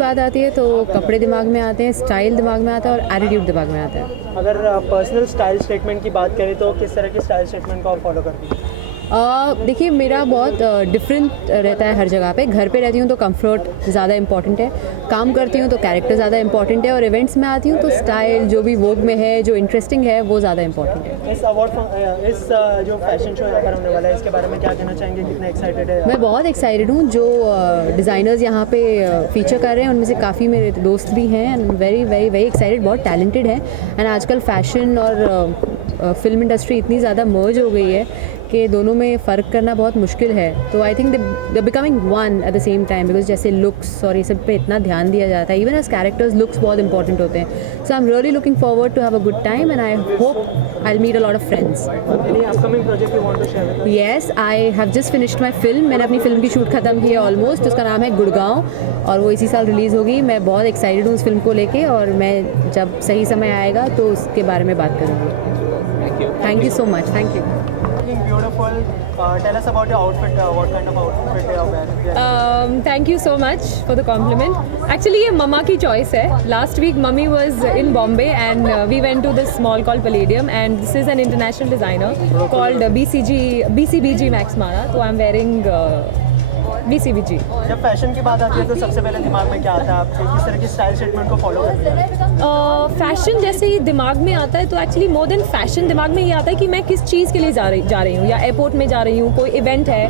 बात आती है तो कपड़े दिमाग में आते हैं, स्टाइल दिमाग में आता है और एटीट्यूड दिमाग में आता है। अगर पर्सनल स्टाइल स्टेटमेंट की बात करें तो किस तरह के स्टाइल स्टेटमेंट को आप फॉलो करती हैं? देखिए मेरा बहुत डिफरेंट रहता है हर जगह पे। घर पे रहती हूँ तो कंफर्ट ज़्यादा इंपॉर्टेंट है, काम करती हूँ तो कैरेक्टर ज़्यादा इंपॉर्टेंट है, और इवेंट्स में आती हूँ तो स्टाइल जो भी वोग में है, जो इंटरेस्टिंग है, वो ज़्यादा इंपॉर्टेंट है। इस जो फैशन शो यहाँ पर होने वाला है इसके बारे में क्या कहना चाहेंगे, कितना एक्साइटेड है? मैं बहुत एक्साइटेड हूँ। जो डिज़ाइनर्स यहाँ पे फीचर कर रहे हैं उनमें से काफ़ी मेरे दोस्त भी हैं, and very very very excited, बहुत टैलेंटेड है। एंड आजकल फैशन और फिल्म इंडस्ट्री इतनी ज़्यादा मर्ज हो गई है कि दोनों में फ़र्क करना बहुत मुश्किल है। तो I think they becoming one at the same time, because जैसे लुक्स और ये सब पे इतना ध्यान दिया जाता है, इवन एज कैरेक्टर्स लुक्स बहुत इंपॉर्टेंट होते हैं। So I am really looking forward to have a good time and I hope I will meet a lot of friends. Any upcoming project you want to share with us? Yes, I have just finished my film. मैंने अपनी फिल्म की शूट ख़त्म की है ऑलमोस्ट। उसका नाम है गुड़गांव और वो इसी साल रिलीज़ होगी। मैं बहुत एक्साइटेड हूँ उस फिल्म को लेके, और मैं जब सही समय आएगा तो उसके बारे में बात करूँगी। Thank you so much. Thank you. Looking beautiful. Tell us about your outfit. What kind of outfit you are wearing? Thank you so much for the compliment. Actually ये मम्मा की choice है. Last week mummy was in Bombay and we went to this mall called Palladium, and this is an international designer called BCBG Max Mara. So I'm wearing BCBG. जब फैशन की बात आती है तो सबसे पहले दिमाग में क्या आता है आपके? किस तरह की स्टाइल स्टेटमेंट को फॉलो करते हैं? फैशन जैसे ही दिमाग में आता है तो एक्चुअली मोर देन फैशन दिमाग में ये आता है कि मैं किस चीज़ के लिए जा रही हूँ, या एयरपोर्ट में जा रही हूँ, कोई इवेंट है,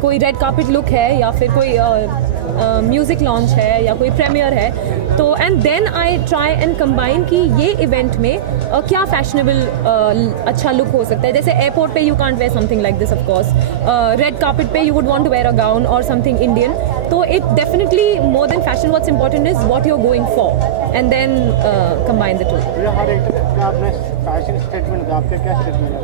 कोई रेड कार्पेट लुक है, या फिर कोई म्यूज़िक लॉन्च है, या कोई प्रीमियर है। तो and then I try and combine कि ये इवेंट में क्या फैशनेबल अच्छा लुक हो सकता है। जैसे एयरपोर्ट पे you can't wear something like this of course, red carpet पे you would want to wear a gown और समथिंग इंडियन। तो it definitely more than fashion what's important is what you are going for, and then combine the two. हर एक का अपना fashion statement का आपका क्या स्टेटमेंट है?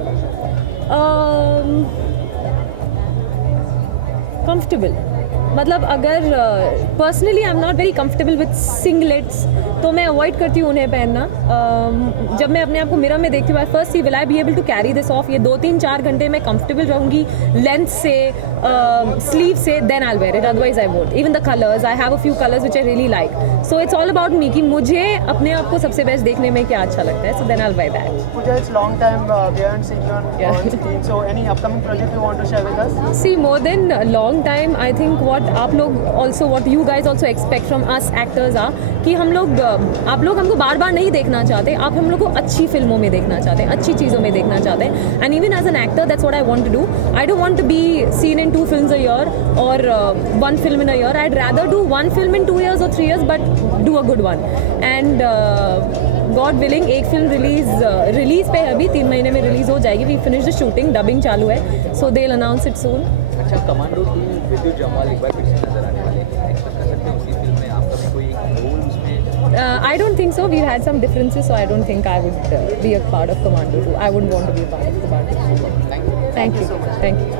कंफर्टेबल, मतलब अगर personally I am not very comfortable with singlets, तो मैं अवॉइड करती हूँ उन्हें पहनना। जब मैं अपने आप को मिरर में देखती हूँ, first see will I be able to carry this off, ये 2-3-4 घंटे मैं कंफर्टेबल रहूँगी लेंथ से, स्लीव से, then I will wear it, otherwise I won't. Even the colours, I have a few colours which I really like, so it's all about me कि मुझे अपने आप को सबसे बेस्ट देखने में क्या अच्छा लगता है, so then I will wear that. Pooja, it's long time we haven't seen you on screen, so any upcoming project you want to share with us? See, more than a long time, I think what you guys also expect from us actors are कि आप लोग हमको बार बार नहीं देखना चाहते, आप हम लोग को अच्छी फिल्मों में देखना चाहते हैं, अच्छी चीज़ों में देखना चाहते हैं। And even as an actor that's what I want to do. I don't want to be seen in 2 films a year or 1 film in a year. I'd rather do 1 film in 2 years or 3 years, but do a good one. And god willing एक film release पे अभी 3 महीने में release हो जाएगी। We finish the shooting, dubbing चालू है, so they will announce it soon. अच्छा, कमांडो 2 विद्युत जम्वाल एक बार फिर से नजर आने वाले हैं, एक्सपेक्ट कर सकते हैं उसी फिल्म में आपका भी कोई एक रोल उसमें? I don't think so. We've had some differences, so I don't think I would be a part of Commando 2. I wouldn't want to be a part of Commando 2. Thank you so much. Thank you.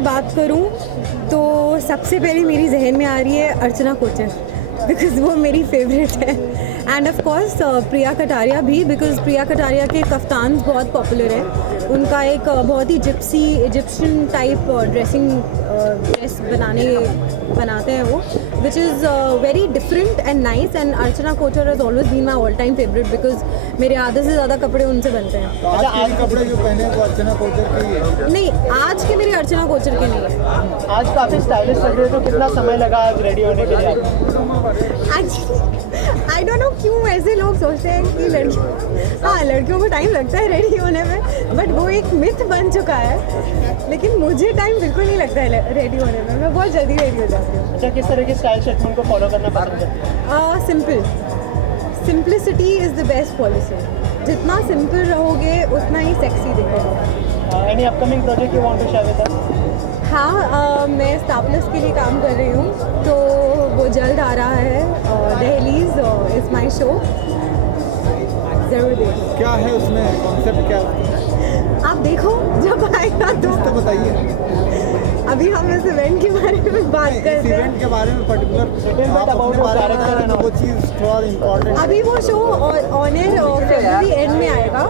से बात करूं तो सबसे पहले मेरी जहन में आ रही है अर्चना कोचर, बिकॉज़ वो मेरी फेवरेट है। एंड ऑफ कोर्स प्रिया कटारिया भी, बिकॉज़ प्रिया कटारिया के कफ्तान बहुत पॉपुलर है। उनका एक बहुत ही इजिप्शियन टाइप ड्रेस बनाते हैं वो, which is very different and nice. And Archana Kochhar has always been my all time favourite, because मेरे आधे से ज़्यादा कपड़े उनसे बनते हैं। आज के कपड़े जो पहने वो अर्चना कोचर के ही है? नहीं, आज के मेरे अर्चना कोचर के नहीं है। आज काफ़ी स्टाइलिश लग रहे हो, तो कितना समय लगा आज रेडी होने के लिए? आई डोंट नो क्यों ऐसे लोग सोचते हैं कि लड़कियों को टाइम लगता है रेडी होने में, बट वो एक मिथ बन चुका है। लेकिन मुझे टाइम बिल्कुल नहीं लगता है रेडी होने में, मैं बहुत जल्दी रेडी हो जाती हूँ। अच्छा, किस तरह की स्टाइल स्टेटमेंट को फॉलो करना पसंद करते हैं? Simplicity is the best policy. जितना सिंपल रहोगे उतना ही सेक्सी दिखेगा। Any upcoming project you want to share with us? हाँ, मैं स्टार प्लस के लिए काम कर रही हूँ, तो वो जल्द आ रहा है। दहलीज इज़ माई शो, ज़रूर देखो। क्या है उसमें, कॉन्सेप्ट क्या है? आप देखो जब आएगा तो बताइए। अभी हम इस इवेंट के बारे में बात कर इस रहे हैं। इवेंट के बारे में पर्टिकुलर आप अपने बारे में बताएं ना, वो चीज़ थोड़ा इम्पोर्टेंट है। अभी वो शो ऑन एयर फरवरी एंड में आएगा,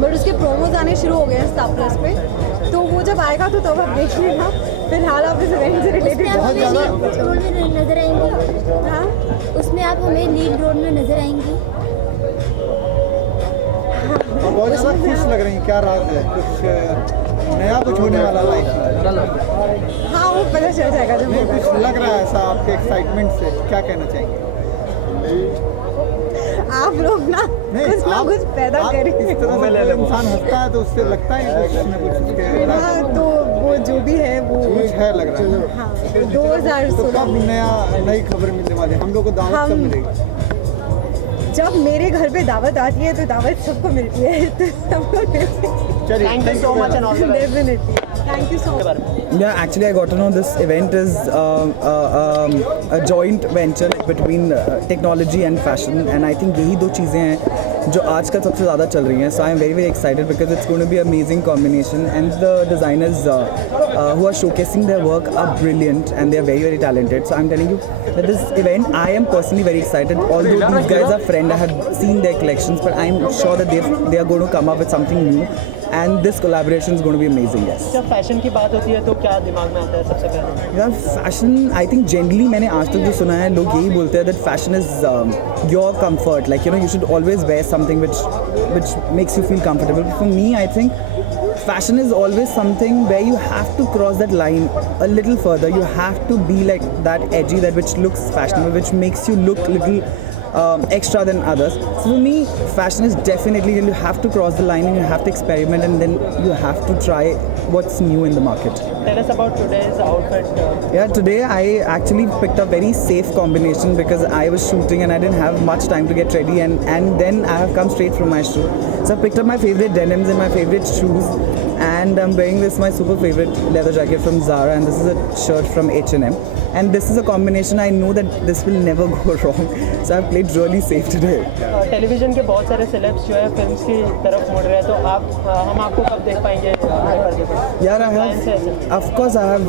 बट उसके प्रोमोज आने शुरू हो गए हैं स्टार प्लस पे, तो वो जब आएगा तो तब आप देख लेना। फिलहाल आप इस इवेंट से रिलेटेड उसमें आप हमें लीड रोल में नजर आएंगी? हाँ, उसमें आप हमें लीड रोल में नजर आएंगी? बहुत ज़्यादा खुश लग रही हैं, क्या राज है? कुछ नया कुछ होने वाला लाइफ में? हाँ, वो पता चल जाएगा जब नहीं, होगा। कुछ लग रहा है ऐसा आपके एक्साइटमेंट से, क्या कहना चाहेंगे? आप लोग ना कुछ ना कुछ पैदा आप करें। इस तरह से कोई इंसान हंसता है तो उससे लगता है कुछ ना कुछ उसके हाँ, तो वो जो भी है वो कुछ है लग रहा है। हाँ, तो 2016 कब नई खबर मिलने वाली है? हम लोग को दावत कब मिलेगी? जब मेरे घर पे दावत आती है तो दावत सबको मिलती है, तो सबको चलिए, thank you so much and all the best. Definitely. Thank you so much. Yeah, actually, I got to know this event is a joint venture between technology and fashion, and I think यही दो चीज़ें हैं जो आज का सबसे ज़्यादा चल रही हैं. So I'm very excited because it's going to be an amazing combination, and the designers who are showcasing their work are brilliant and they are very talented. So I'm telling you that this event, I am personally very excited. Although these guys are friends, I have seen their collections, but I'm sure that they are going to come up with something new. And this collaboration is going to be amazing, yes. जब फैशन की बात होती है तो क्या दिमाग में आता है सबसे पहले? यार फैशन, आई थिंक जनरली मैंने आज तक जो सुना है लोग यही बोलते हैं that fashion is your comfort, like you should always wear something which makes you feel comfortable. For me, I think fashion is always something where you have to cross that line a little further. You have to be like that edgy, that which looks fashionable, which makes you look little extra than others. So for me, fashion is definitely, you have to cross the line and you have to experiment, and then you have to try what's new in the market. Tell us about today's outfit. Yeah, today I actually picked a very safe combination because I was shooting and I didn't have much time to get ready, and then I have come straight from my shoot. So I picked up my favorite denims and my favorite shoes, and I'm wearing this my super favorite leather jacket from Zara, and this is a shirt from H&M. And this is a combination I know that this will never go wrong. So I've played really safe today. Television के बहुत सारे सेलेब्स जो है फिल्म्स की तरफ मुड़ रहे हैं, तो हम आपको कब देख पाएंगे पर्दे पर? Yeah, of course I have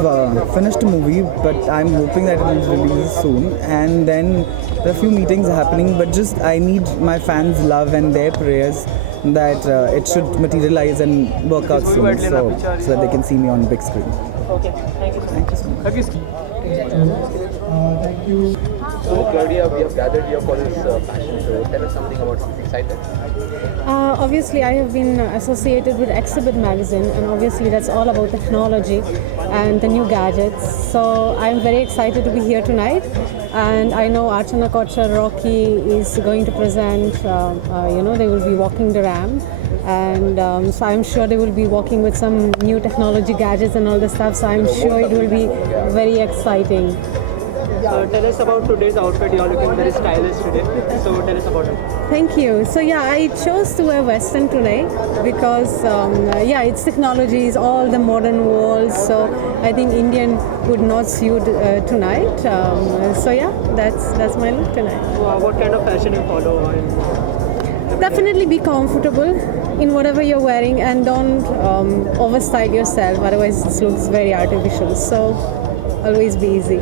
finished a movie, but I'm hoping that it will release soon. And then there are a few meetings happening, but just I need my fans' love and their prayers that it should materialize and work out soon, so that they can see me on big screen. Okay, thank you so much. So Claudia, we have gathered here for this fashion show. Tell us something about something exciting. Obviously, I have been associated with Exhibit magazine, and obviously that's all about technology and the new gadgets. So I'm very excited to be here tonight, and I know Archana Kochhar Rocky is going to present. They will be walking the ramp, and so I'm sure they will be walking with some new technology gadgets and all the stuff. So I'm sure it will be very exciting. Tell us about today's outfit. You're looking very stylish today. So tell us about it. Thank you. So yeah, I chose to wear Western today because it's technologies, all the modern walls. So I think Indian would not suit tonight. So yeah, that's my look tonight. What kind of fashion you follow? Definitely be comfortable. in whatever you're wearing and don't overstyle yourself, otherwise it looks very artificial. So always be easy.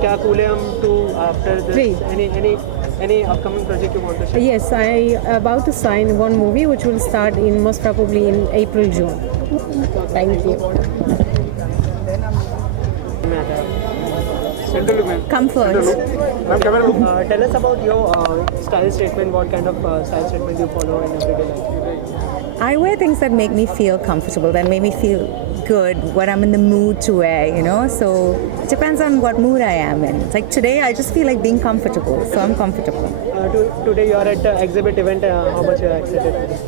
क्या Koolem 2 after this? 3. Any upcoming project you want to share? Yes, I about to sign one movie which will start in most probably in April, June. Thank you. Comfort. Tell us about your style statement. What kind of style statement you follow in everyday life? I wear things that make me feel comfortable, that make me feel good, what I'm in the mood to wear, you know. So it depends on what mood I am in. It's like today I just feel like being comfortable, so I'm comfortable. Today you are at the exhibit event. How much you are excited?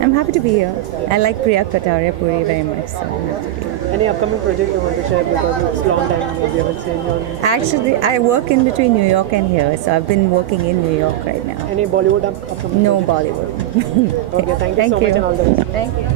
I'm happy to be here. I like Priya Kataria Puri very much, so I'm happy to be here. Any upcoming project you want to share, because it's long time we haven't seen you on. Actually, I work in between New York and here, so I've been working in New York right now. Any Bollywood upcoming? No project? Bollywood. Okay, thank you so much and all the best. Thank you.